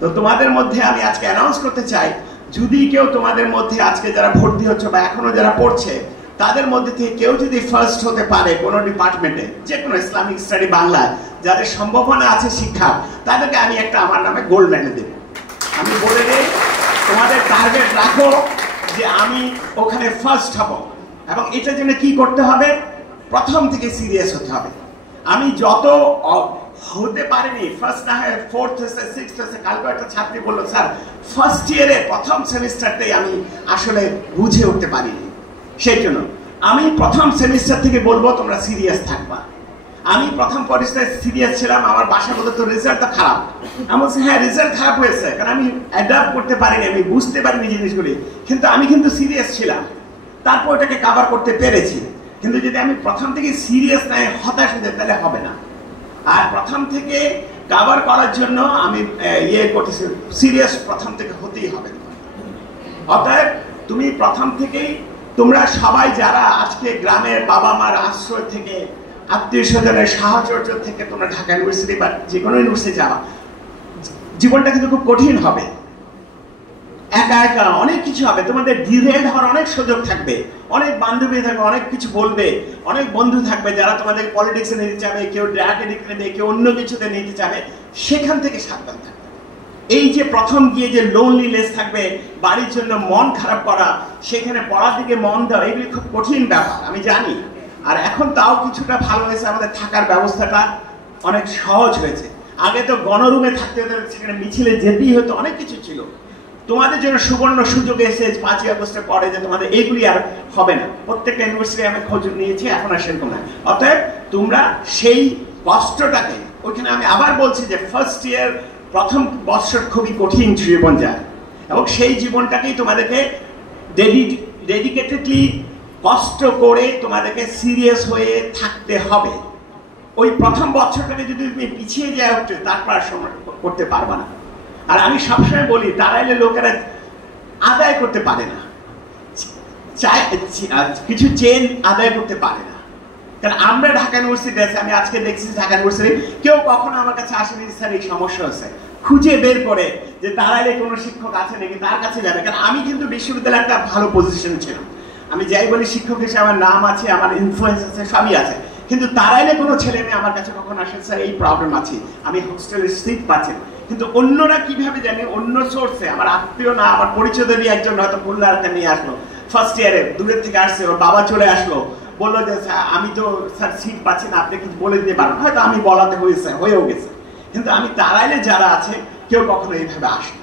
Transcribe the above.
তো তোমাদের মধ্যে আমি আজকে অ্যানাউন্স করতে চাই, যদি কেউ তোমাদের মধ্যে আজকে যারা ভর্তি হচ্ছে বা এখনো যারা পড়ছে তাদের মধ্যে থেকে কেউ যদি ফার্স্ট হতে পারে কোনো ডিপার্টমেন্টে, যে কোনো ইসলামিক স্টাডি বাংলায় যাদের সম্ভাবনা আছে শিক্ষা, তাদেরকে আমি একটা আমার নামে গোল্ড মেডেল দেব। আমি বলে দিই, তোমাদের টার্গেট রাখো যে আমি ওখানে ফার্স্ট হব, এবং এটার জন্য কি করতে হবে, প্রথম থেকে সিরিয়াস হতে হবে। আমি যত হতে পারিনি, ফার্স্ট না হয় ফোর্থ হয়েছে, সিক্সথ হয়েছে। কালকে একটা ছাত্রী বললো, স্যার ফার্স্ট ইয়ারে প্রথম সেমিস্টারটাই আমি আসলে বুঝে উঠতে পারিনি। সেই জন্য আমি প্রথম সেমিস্টার থেকে বলবো তোমরা সিরিয়াস থাকবা। আমি প্রথম পরীক্ষায় সিরিয়াস ছিলাম, আমার বাসা বলতে তো রেজাল্ট তো খারাপ। আমি বলছি হ্যাঁ রেজাল্ট খারাপ হয়েছে, কারণ আমি অ্যাডাপ্ট করতে পারিনি, আমি বুঝতে পারিনি জিনিসগুলি, কিন্তু আমি কিন্তু সিরিয়াস ছিলাম, তারপর ওটাকে কভার করতে পেরেছি। কিন্তু যদি আমি প্রথম থেকে সিরিয়াস নাই, হতাশ হয়ে যাই, তাহলে হবে না। আর প্রথম থেকে কভার করার জন্য আমি করতেছি, সিরিয়াস প্রথম থেকে হতেই হবে। অতএব তুমি প্রথম থেকেই, তোমরা সবাই যারা আজকে গ্রামের বাবা মার আশ্রয় থেকে, আত্মীয় স্বজনের সাহায্য থেকে তোমরা ঢাকা ইউনিভার্সিটি বা যে কোনো ইউনিভার্সিটি যাবা, জীবনটা কিন্তু খুব কঠিন হবে। একা একা অনেক কিছু হবে, তোমাদের ডিরেল হওয়ার অনেক সুযোগ থাকবে, অনেক বান্ধবী থাকবে, অনেক কিছু বলবে, অনেক বন্ধু থাকবে যারা তোমাদের পলিটিক্সে নিতে চাবে, কেউ ড্রাগ এডিক্ট নেবে, কেউ অন্য কিছুতে নিতে চাবে। সেখান থেকে সাবধান থাকবে। এই যে প্রথম গিয়ে যে লোনলিনেস থাকবে, বাড়ির জন্য মন খারাপ করা, সেখানে পড়ার দিকে মন দেওয়া, এগুলি খুব কঠিন ব্যাপার আমি জানি। আর এখন তাও কিছুটা ভালো হয়েছে, আমাদের থাকার ব্যবস্থাটা অনেক সহজ হয়েছে। আগে তো গণরুমে থাকতে হতো, সেখানে মিছিলে যেতেই হতো, অনেক কিছু ছিল। তোমাদের জন্য সুবর্ণ সুযোগ এসে 5ই আগস্টের পরে যে তোমাদের এইগুলি আর হবে না। প্রত্যেকটা ইউনিভার্সিটি আমি খোঁজ নিয়েছি, এখন আর সেরকম না। অতএব তোমরা সেই কষ্টটাকে, ওইখানে আমি আবার বলছি যে ফার্স্ট ইয়ার প্রথম বছর খুবই কঠিন জীবন যায়, এবং সেই জীবনটাকেই তোমাদেরকে ডেডিকেটেডলি কষ্ট করে তোমাদেরকে সিরিয়াস হয়ে থাকতে হবে। ওই প্রথম বছরটাকে যদি তুমি পিছিয়ে যায় উঠতে, তারপর আর সময় করতে পারবা না। আর আমি সবসময় বলি, তারাইলে লোকেরা আদায় করতে পারে না, কিছু চেন আদায় করতে পারে না। কারণ আমরা ঢাকা ইউনিভার্সিটি আছে, আমি আজকে দেখছি ঢাকা ইউনিভার্সিটি কেউ কখনো আমার কাছে আসেনি স্যার এই সমস্যা হচ্ছে, খুঁজে বের করে যে তারাইলে কোনো শিক্ষক আছে নাকি তার কাছে যাবে। কারণ আমি কিন্তু বিশ্ববিদ্যালয়ে একটা ভালো পজিশন ছিলাম, আমি যাই বলি শিক্ষক হিসেবে আমার নাম আছে, আমার ইনফ্লুয়েন্স আছে, সবই আছে। কিন্তু তারাইলে কোনো ছেলে মেয়ে আমার কাছে কখন আসে, স্যার এই প্রবলেম আছে, আমি হোস্টেলের সিট পাচ্ছি। কিন্তু অন্যরা কিভাবে জানে, অন্য সোর্সে, আমার আত্মীয় না, আমার পরিচয়দেরই একজন হয়তো খুলনাতে নিয়ে আসলো, ফার্স্ট ইয়ারে দূরের থেকে আসছে, ওর বাবা চলে আসলো, বললো যে আমি তো স্যার সিট পাচ্ছি না, আপনি কিছু বলে দিতে পারেন। হয়তো আমি বলাতে হয়েও গেছে, কিন্তু আমি তারাইলে যারা আছে কেউ কখনো এইভাবে আসে।